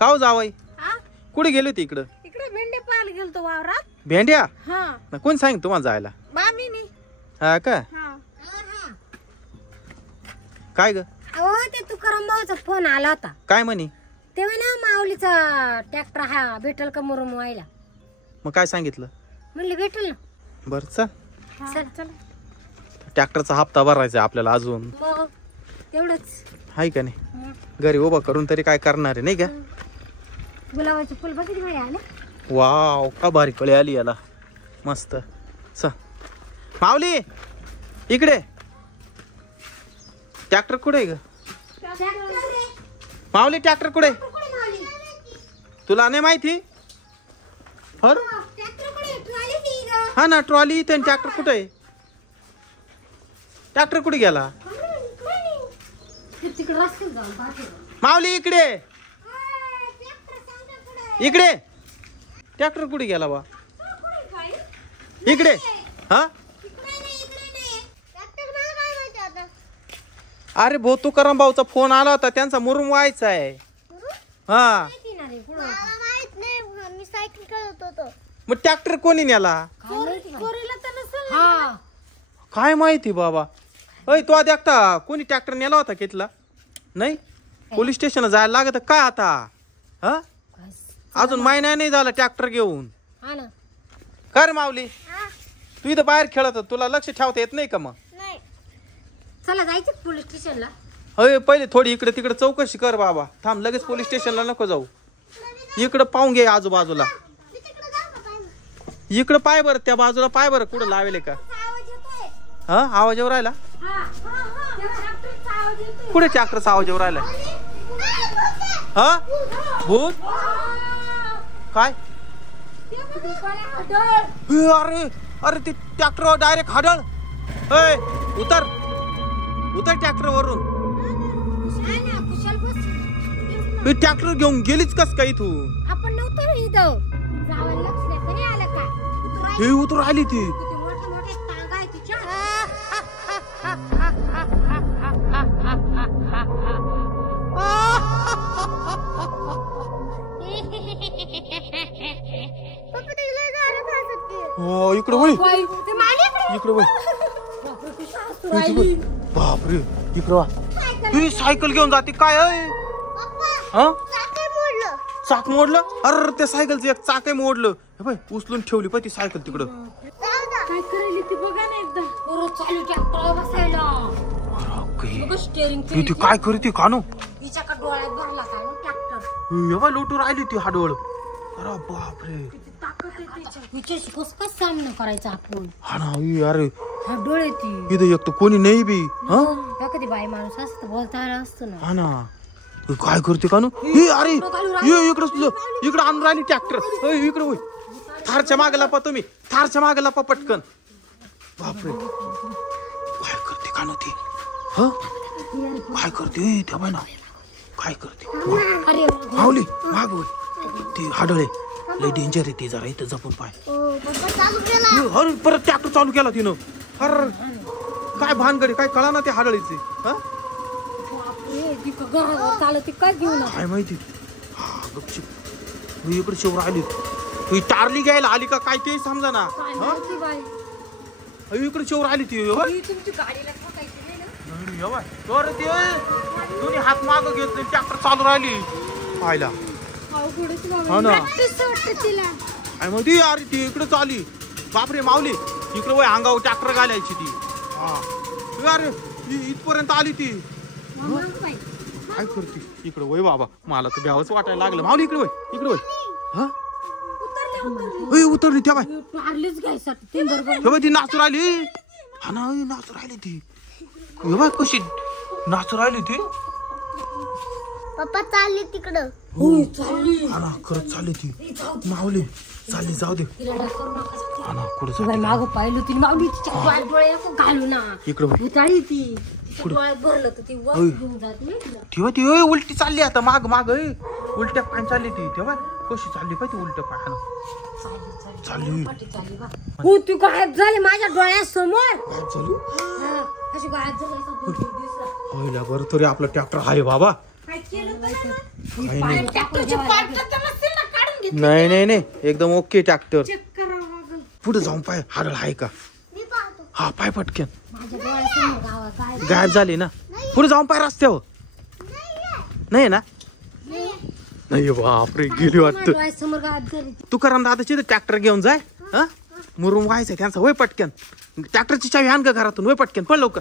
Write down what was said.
काव जावई हा कुठे गेले होते इकडं? इकडे भेंड्या पाहायला गेलतो वावरात. भेंड्या? हा कोण सांगितलं तुम्हाला जायला? मामीनी. हा का? हा काय ग? अहो ते तुकाराम भाऊचा फोन आला होता. काय म्हणे? तेव्हा ना माऊलीचा ट्रॅक्टर हा भेटल का मुरुम व्हायला? मग काय सांगितलं? म्हणले भेटल ना. बर चल. चल चल. ट्रॅक्टरचा हप्ता भरायचा आपल्याला अजून. मग तेवढंच हाय का नाही? घरी उभा करून तरी काय करणार आहे नाही का? गुलाबाचे फुल बघ किती भारी आले. वाव का भारी कळी आली याला. मस्त. च माऊली इकडे. ट्रॅक्टर कुठे आहे ग? माऊली ट्रॅक्टर कुठे? तुला नाही माहिती? हा ना ट्रॉली इथे. ट्रॅक्टर कुठे आहे? ट्रॅक्टर कुठे गेला? माऊली इकडे इकडे. ट्रॅक्टर कुठे गेला बा? इकडे. हा अरे भो तुकाराम भाऊचा फोन आला होता. त्यांचा मुरुम व्हायचा आहे. हा मग ट्रॅक्टर कोणी नेला? काय माहिती बाबा. अय तो देखता कोणी ट्रॅक्टर नेला होता घेतला नाही? पोलीस स्टेशनला जायला लागत काय आता? हा अजून महिना नाही झाला ट्रॅक्टर घेऊन. का रे माऊली तू इथं बाहेर खेळत तुला लक्ष ठेवता येत नाही का? मग चला जायचं पोलीस स्टेशनला. अय पहिले थोडी इकडे तिकडे चौकशी कर बाबा. थांब लगेच पोलीस स्टेशनला नको जाऊ. इकडं पाहून घे आजूबाजूला. इकडं पाय बरं त्या बाजूला पाय बरं कुठं लावेले का? हा आवाज येऊ राहिला? कुठे ट्रॅक्टरचा आवाज येऊ राहिला? हा भूत काय? अरे अरे ते ट्रॅक्टर डायरेक्ट हाडळ. उतर उतर ट्रॅक्टर वरून. ट्रॅक्टर घेऊन गेलीच कस काय तू? आपण नव्हतो इथं. जावं लक्ष नाही आलं का? हे उतर आली ती. हो इकडे वळ. इकडे वळ. बापरे इकडे वा. ही सायकल घेऊन जाते काय? चाक मोडलं. अरे त्या सायकलचं एक चाक मोडलं. हे बाय उचलून ठेवली पाहिजे ती सायकल तिकडं. काय करायली ती बघा ना एकदा. चालू ट्रॅक्टर बसायला. ती काय करते कानो? हिच्या डोळ्यात भरला काय ट्रॅक्टर. हे बाय लोटू राहिली ती हाडवळ. अरे बापरे हिच्याशी कसं काय सामना करायचा आपण? हा ना अरे हा डोळे ती इथं एक तर कोणी नाही बी. कधी बाई माणूस असतं बोलता आलं असतं ना. हा ना काय करते कानो? हे अरे ये इकडं इकडं आणून राहिली ट्रॅक्टर. इकडे होय. थारच्या मागे लपा तुम्ही. थारच्या मागे लपा पटकन. बापरे काय करते कानो ती? ह काय करते त्या बाई ना? काय करते? माऊली माग होय. ती हाडळे लय डेंजर आहे ती. जरा इथं जपून पाय. अरे परत ट्रॅक्टर चालू केला तिनं. अरे काय भानगडी काय कळा ना ते हाडळीचे. काय माहिती. हा गपचूप इकडे शिवर आली. ही टारली घ्यायला आली का काय ते समजा ना. इकडे शिवर आली ती. दोन्ही हात माग घेतले ट्रॅक्टर चालू राहिली पाहायला. हा ना काय माहिती अरे ती इकडे चाली. बापरे माऊली इकडे वय अंगावर ट्रॅक्टर घालायची ती. हा अरे इथपर्यंत आली ती. काय करते इकडे वय बाबा. मला तर भ्यावच वाटायला लागलं. माऊली इकडे वय इकडे वय. हा उतरली त्या बाय. ती नाचू राहिली. हा ना नाचू राहिली ती. बाय कशी नाचू राहिली ती. पप्पा चालली तिकडं. हा ना खरंच चालली ती. माऊली चालली जाऊ दे. हा ना कुठे माग पाहिलं ती माऊली तिच्या डोळे घालू ना. इकडे उताळी ती डोळ्यात भरलं तर ती वर घेऊन जात तेव्हा ती उलटी चालली आता माग माग. उलट्या पाय चालली ती. तेव्हा कशी चालली पाहिजे उलट्या पायानं चालली. तू गायब झाली माझ्या डोळ्यासमोर. बरं तरी आपला ट्रॅक्टर आहे बाबा. काय केलं तर नाही ना? काही नाही. ट्रॅक्टरचे पार्ट तर नसतील ना, काढून घेतले. नाही नाही नाही एकदम ओके ट्रॅक्टर. चेक करावं लागेल. पुढे जाऊन पाय हाडळ आहे का. हा पाय पटकन माझ्या डोळ्यासमोर गावात गायब झाली ना. पुढे जाऊन पाय रस्त्यावर नाही ना. नाही बापरे गेली वाटतं. डोळ्यासमोर गावात गेली. तुकाराम दादाची ट्रॅक्टर घेऊन जाय. हा मुरुम व्हायचंय त्यांचा वय पटकन. ट्रॅक्टरची चावी आण का घरातून वय पटकन पण लवकर.